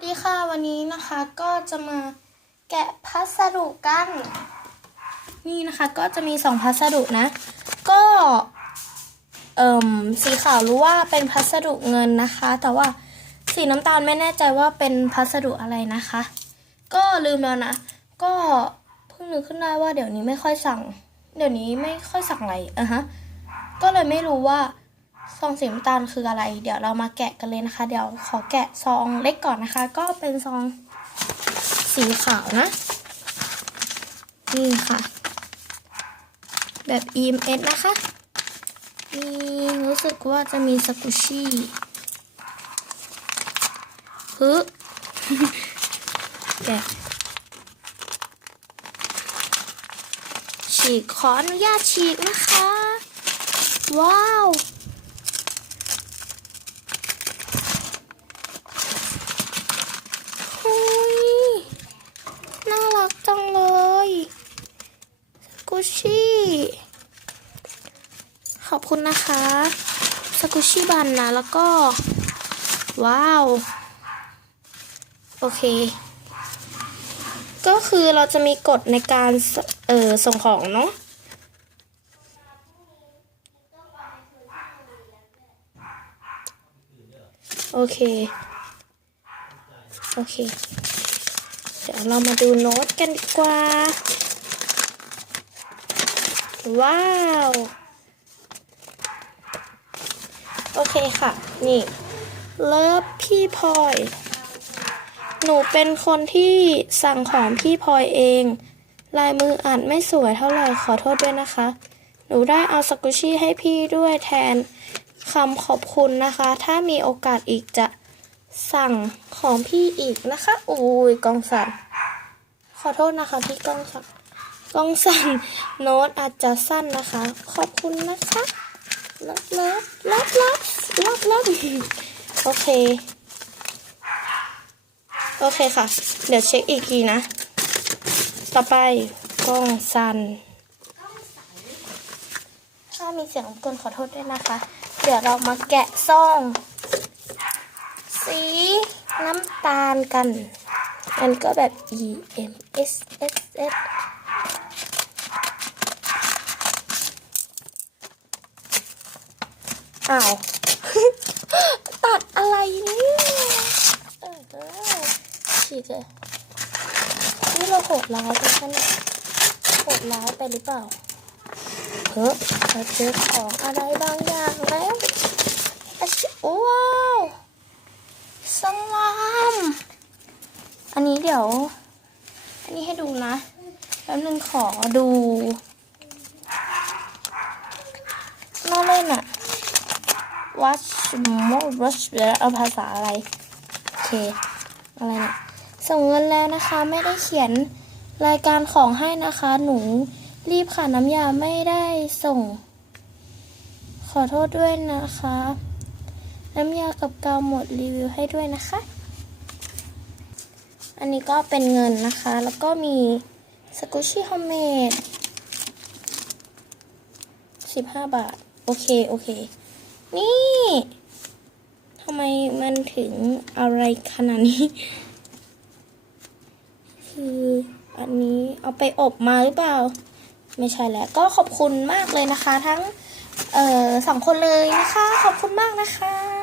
สวัสดีค่ะวันนี้นะคะก็จะมาแกะพัสดุกัน นี่นะคะก็จะมีสองพัสดุนะ ก็เอ่มสีขาวรู้ว่าเป็นพัสดุเงินนะคะ แต่ว่าสีน้ำตาลไม่แน่ใจว่าเป็นพัสดุอะไรนะคะ ก็ลืมแล้วนะ ก็เพิ่งนึกขึ้นได้ว่าเดี๋ยวนี้ไม่ค่อยสั่ง เดี๋ยวนี้ไม่ค่อยสั่งอะไรอะฮะก็เลยไม่รู้ว่า ซองสีน้ำตาลคืออะไร เดี๋ยวเรามาแกะกันเลยนะคะ เดี๋ยวขอแกะซองเล็กก่อนนะคะ ก็เป็นซองสีขาวนะ นี่ค่ะ แบบ EMS นะคะมีรู้สึกว่าจะมีสกุชี่ฮึแกะฉีกขออนุญาตฉีกนะคะ ว้าว เฮ้ย น่ารักจังเลยสกุชชี่ ขอบคุณนะคะสกุชชี่บันนะ แล้วก็ ว้าว โอเค ก็คือเราจะมีกฎในการเออส่งของเนาะโอเค โอเค เดี๋ยวเรามาดูโน้ตกันดีกว่า ว้าว โอเคค่ะ นี่ เลิฟพี่พลอย หนูเป็นคนที่สั่งของพี่พลอยเอง ลายมืออ่านไม่สวยเท่าไหร่ขอโทษด้วยนะคะ หนูได้เอาสกุชชี่ให้พี่ด้วยแทนคำขอบคุณนะคะ ถ้ามีโอกาสอีกจะสั่งของพี่อีกนะคะ อุ้ยกองสั่นขอโทษนะคะที่กองสั่น กล้องสั่นโน้ตอาจจะสั้นนะคะ ขอบคุณนะคะลับลับลับลับลับลับโอเค โอเคค่ะ เดี๋ยวเช็คอีกทีนะ ต่อไปกล้องสั่นถ้ามีเสียงรบกวนขอโทษด้วยนะคะ เดี๋ยวเรามาแกะซอง สีน้ำตาลกันอันก็แบบ E M S S S อ้าว ตัดอะไรเนี่ยเออฉีกเลยนี่เราโหดร้ายไปขนาดโหดร้ายไปหรือเปล่าเฮ้ยเราเจอของอะไรบางอย่างแล้วอะชิว้าวสลามอันนี้เดี๋ยว อันนี้ให้ดูนะแป๊บนึงขอดูน่าเล่นอะ watch more watch แล้วเอาภาษาอะไร โอเค อะไรเนี่ยส่งเงินแล้วนะคะ ไม่ได้เขียนรายการของให้นะคะ หนูรีบค่ะน้ำยาไม่ได้ส่ง ขอโทษด้วยนะคะ น้ำยากับกาวหมดรีวิวให้ด้วยนะคะ อันนี้ก็เป็นเงินนะคะ แล้วก็มีสกุชี่ฮอมเมดสิบห้าบาท โอเค โอเค นี่ทำไมมันถึงอะไรขนาดนี้ คืออันนี้เอาไปอบมาหรือเปล่า ไม่ใช่แล้วก็ขอบคุณมากเลยนะคะ ทั้ง เอ่อสองคนเลยนะคะ ขอบคุณมากนะคะ